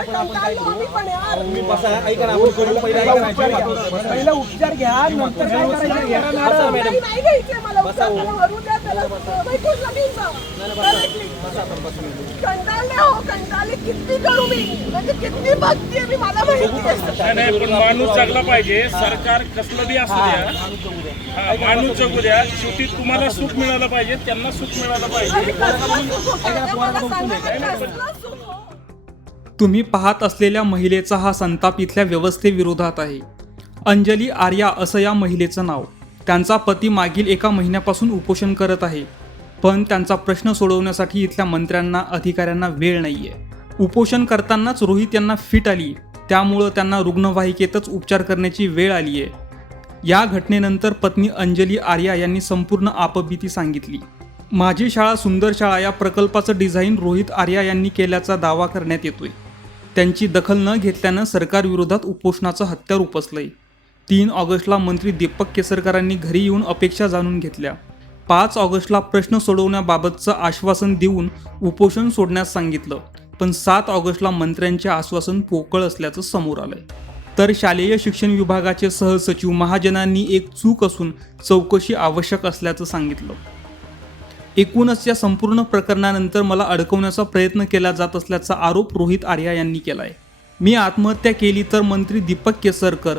आता पण आपण काय कंटाळलो आम्ही पण यार. तुम्ही बसा ऐका ना आपण करू पहिले ऐका ना जीव वाचवतो. पहिला उपचार घ्या नंतर काय करायचं? घ्या. बसा मॅडम नाही नाही घ्यायचे मला उपचार त्याला हरू द्या त्याला वैकुंठला घेऊन जा. Directly. बसा. आपण बसा मॅडम. कंटाळले हो कंटाळले. किती करू मी? म्हणजे किती बघते मी मला माहिती आहे. नाही, नाही पण माणूस जगला पाहिजे. सरकार कसलं बी असू द्या. हा, माणूस जगू द्या. शेवटी तुम्हाला सुख मिळालं पाहिजे त्यांना सुख मिळालं पाहिजे. आणि कसलं सुख होतं? ते मला सांगा ना, कसलं सुख? तुम्ही पाहत असलेल्या महिलेचा हा संताप इथल्या व्यवस्थेविरोधात आहे. अंजली आर्या असं या महिलेचं नाव. त्यांचा पती मागील एका महिन्यापासून उपोषण करत आहे. पण त्यांचा प्रश्न सोडवण्यासाठी इथल्या मंत्र्यांना अधिकाऱ्यांना वेळ नाही आहे उपोषण करतानाच रोहित यांना फिट आली. त्यामुळं त्यांना रुग्णवाहिकेतच उपचार करण्याची वेळ आली आहे या घटनेनंतर पत्नी अंजली आर्या यांनी संपूर्ण आपबीती सांगितली. माझी शाळा सुंदर शाळा या प्रकल्पाचं डिझाईन रोहित आर्या यांनी केल्याचा दावा करण्यात येतोय. त्यांची दखल न घेतल्यानं सरकारविरोधात उपोषणाचं हत्यार उपसलंय. तीन ऑगस्टला मंत्री दीपक केसरकरांनी घरी येऊन अपेक्षा जाणून घेतल्या. पाच ऑगस्टला प्रश्न सोडवण्याबाबतचं आश्वासन देऊन उपोषण सोडण्यास सांगितलं. पण सात ऑगस्टला मंत्र्यांचे आश्वासन पोकळ असल्याचं समोर आलंय. तर शालेय शिक्षण विभागाचे सहसचिव महाजनांनी एक चूक असून चौकशी आवश्यक असल्याचं सांगितलं. एकूणच या संपूर्ण प्रकरणानंतर मला अडकवण्याचा प्रयत्न केला जात असल्याचा आरोप रोहित आर्या यांनी केला आहे मी आत्महत्या केली तर मंत्री दीपक केसरकर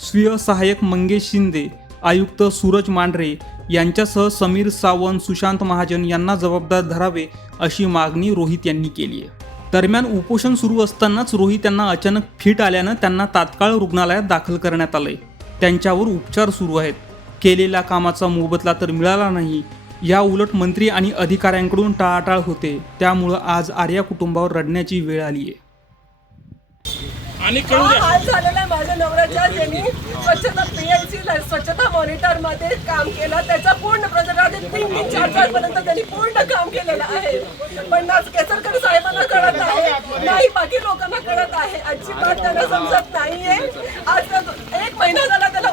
स्वीय सहाय्यक मंगेश शिंदे आयुक्त सूरज मांढरे यांच्यासह समीर सावंत सुशांत महाजन यांना जबाबदार धरावे अशी मागणी रोहित यांनी केली आहे. दरम्यान उपोषण सुरू असतानाच रोहित यांना अचानक फिट आल्यानं त्यांना तात्काळ रुग्णालयात दाखल करण्यात आलंय. त्यांच्यावर उपचार सुरू आहेत. केलेल्या कामाचा मोबदला तर मिळाला नाही या उलट मंत्री आणि अधिकाऱ्यांकडून टाळाटाळ होते. त्यामुळं आज आर्या कुटुंबावर रडण्याची वेळ आली आहे आणि कळू द्या. हाल झालेला आहे माझ्या नवऱ्याच्या ज्यांनी स्वच्छता पीएलसी स्वच्छता मॉनिटरमध्ये काम केलं. त्याचा पूर्ण आधी तीन तीन चार चार पर्यंत त्यांनी पूर्ण काम केलेलं आहे. पण आज केसरकर साहेबांना कळत आहे. नाही बाकी लोकांना कळत आहे. अजिबात त्यांना समजत नाहीये आज तर एक महिना झाला त्याला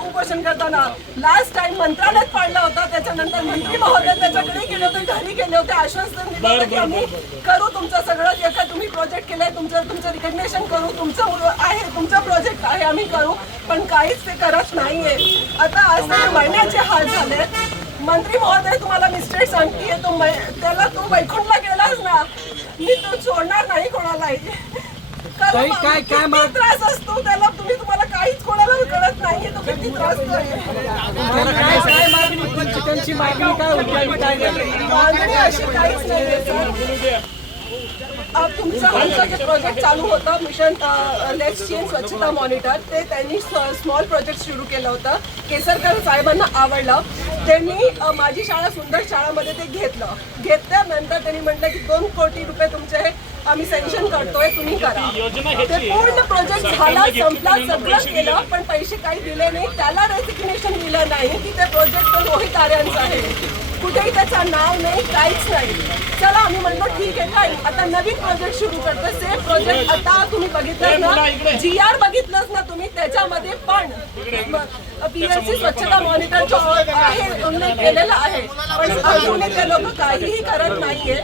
करताना लास्ट टाइम मंत्रालयात पाडला होता त्याच्यानंतर मंत्री महोदय त्याच्याकडे गेले होते घरी गेले होते आश्वासन दिलं होतं की आम्ही करू तुमचं सगळं जे काय तुम्ही प्रोजेक्ट केलंय तुमचं तुमचं रिकग्नेशन करू तुमचं आहे तुमचं प्रोजेक्ट आहे आम्ही करू पण काहीच ते करत नाहीये. आता आज तर महिन्याचे हाल झाले. मंत्री महोदय तुम्हाला मिस्टेक सांगतीये तो मै- त्याला तू वैकुंठला गेलास ना. मी तू सोडणार नाही कोणालाही. काय- काय त्रास असतो त्याला तुम्ही कोणाला मागणी त्यांची मागणी काय होती मागणी अशी काहीच नाही सर तुमचं जे प्रोजेक्ट चालू होता मिशन लेट्स चेंज स्वच्छता मॉनिटर ते त्यांनी स्मॉल प्रोजेक्ट सुरू केलं होतं. केसरकर साहेबांना आवडलं. त्यांनी माझी शाळा सुंदर शाळामध्ये ते घेतलं. घेतल्यानंतर त्यांनी म्हटलं की दोन कोटी रुपये तुमचे आम्ही सँक्शन करतोय तुम्ही करा. ते पूर्ण प्रोजेक्ट झाला संपला सगळं केलं पण पैसे काही दिले नाही. त्याला रेसिग्नेशन दिलं नाही. की ते प्रोजेक्ट रोहित आर्यांचं आहे. कुठेही त्याचं नाव नाही काहीच नाही. चला आम्ही म्हणलो ठीक आहे काय आता नवीन प्रोजेक्ट सुरू करतो सेम प्रोजेक्ट आता तुम्ही बघितलं ना. जी आर बघितलंच ना तुम्ही त्याच्यामध्ये पण. पीएलसी स्वच्छता मॉनिटर जो आहे केलेला आहे. पण अजूनही ते लोक काहीही करत नाहीये.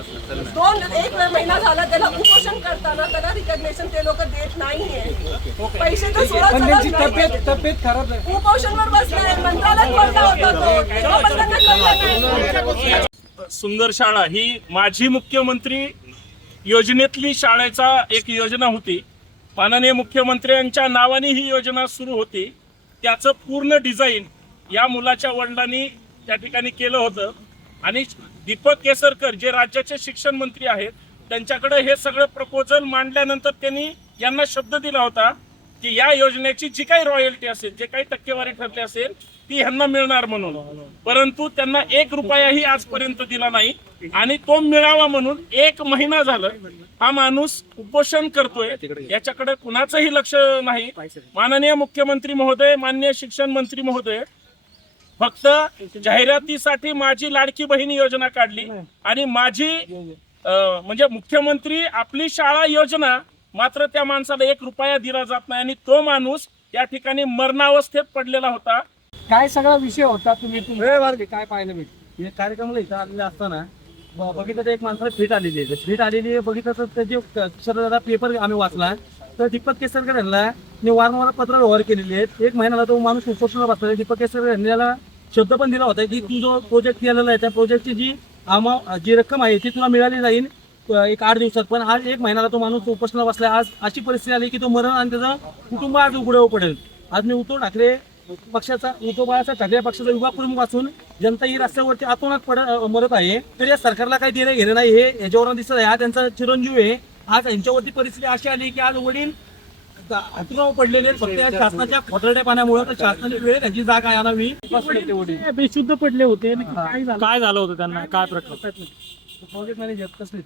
दोन एक महिना झाला त्याला उपोषण करताना त्याला रिकग्नेशन ते लोक देत नाहीये. पैसे तर सोळा उपोषणवर बसलाय. मंत्रालयात पडला होता तो. सुंदर शाळा ही माझी मुख्यमंत्री योजनेतली शाळेचा एक योजना होती. माननीय मुख्यमंत्र्यांच्या नावाने ही योजना सुरू होती. त्याचं पूर्ण डिझाईन या मुलाच्या वडिलांनी त्या ठिकाणी केलं होतं. आणि दीपक केसरकर जे राज्याचे शिक्षण मंत्री आहेत त्यांच्याकडे हे सगळं प्रपोजल मांडल्यानंतर त्यांनी यांना शब्द दिला होता की या योजनेची जी काही रॉयल्टी असेल जे काही टक्केवारी ठरली असेल ती ह्यांना मिळणार म्हणून. परंतु त्यांना एक रुपयाही आजपर्यंत दिला नाही आणि तो मिळावा म्हणून एक महिना झालं हा माणूस उपोषण करतोय. याच्याकडे कुणाचंही लक्ष नाही. माननीय मुख्यमंत्री महोदय माननीय शिक्षण मंत्री महोदय फक्त जाहिरातीसाठी माझी लाडकी बहीण योजना काढली. आणि माझी म्हणजे मुख्यमंत्री आपली शाळा योजना मात्र त्या माणसाला एक रुपया दिला जात नाही आणि तो माणूस या ठिकाणी मरणावस्थेत पडलेला होता. काय सगळा विषय होता तुम्ही तुमच्या काय पाहायला भेटलं हे कार्यक्रमला इथं आलेले असताना बघितलं तर एक माणसाला फिट आलेली आहे. फिट आलेली आहे बघितलं तर त्याचे सर पेपर आम्ही वाचला. तर दीपक केसरकर यांना मी वारंवार पत्र व्यवहार केलेले आहेत. एक महिन्याला तो माणूस उपोषणाला बसला दीपक केसरकर यांनी याला शब्द पण दिला होता की तू जो प्रोजेक्ट केलेला आहे त्या प्रोजेक्टची जी अमाऊंट जी रक्कम आहे ती तुला मिळाली जाईल एक आठ दिवसात. पण आज एक महिन्याला तो माणूस उपोषणाला बसला आज अशी परिस्थिती आली की तो मरण आणि त्याचं कुटुंब आज उघड्यावर पडेल. आज मी उद्धव ठाकरे पक्षाचा उद्धव बाळासाहेब ठाकरे पक्षाचा युवा प्रमुख असून जनता ही रस्त्यावरती आतोनात पड मरत आहे. तर या सरकारला काही देणं घेणं नाही हे याच्यावरून दिसत आहे. हा त्यांचा चिरंजीव आहे. आज यांच्यावरती परिस्थिती अशी आली की आज वडील हातून पडलेले फक्त या शासनाच्या खोटरड्या पाण्यामुळे तर शासनाने वेळ त्यांची जागा आणावी बेशुद्ध पडले होते. काय झालं? काय झालं होतं त्यांना? काय प्रकार प्रोजेक्ट मॅनेजर कसले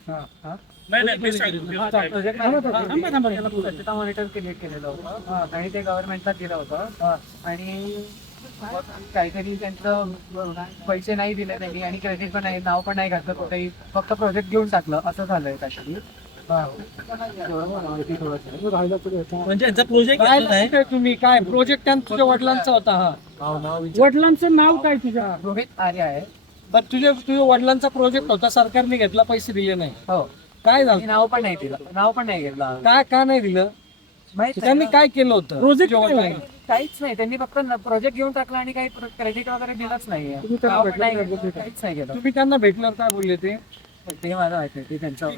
मॉनिटर क्रिएट केलेलं होतं. आणि ते गव्हर्नमेंटला दिलं होतं. आणि काहीतरी त्यांचं पैसे नाही दिले त्यांनी आणि क्रेडिट पण नाही नाव पण नाही घातलं कुठेही. फक्त प्रोजेक्ट घेऊन टाकलं. असं झालंय काहीतरी म्हणजे यांचा प्रोजेक्ट काय आहे? तुम्ही? काय प्रोजेक्ट तुझ्या वडिलांचा होता हा? वडिलांचं नाव काय तुझ्या? रोहित आर्य आहे. बर तुझ्या तुझ्या वडिलांचा प्रोजेक्ट होता सरकारने घेतला पैसे दिले नाही. हो. काय झालं? नाव पण नाही दिलं. नाव पण नाही घेतलं काय का नाही दिलं? माहीत नाही त्यांनी ना. काय केलं होतं? प्रोजेक्ट काहीच नाही. त्यांनी फक्त प्रोजेक्ट घेऊन टाकला आणि काही क्रेडिट वगैरे दिलंच नाहीये तुम्ही त्यांना नाव पण नाही भेटला घेतलं, काहीच नाही केलं. तुम्ही त्यांना भेटल्यावर काय बोलले ते? ते मला माहिती ते त्यांचं